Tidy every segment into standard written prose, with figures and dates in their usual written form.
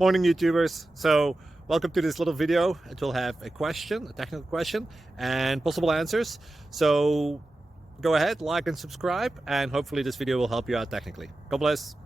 Morning, YouTubers. So welcome to this little video. It will have a question, a technical question, and possible answers. So go ahead, like and subscribe, and hopefully this video will help you out technically. God bless.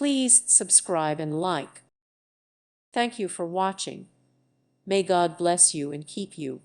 Please subscribe and like. Thank you for watching. May God bless you and keep you.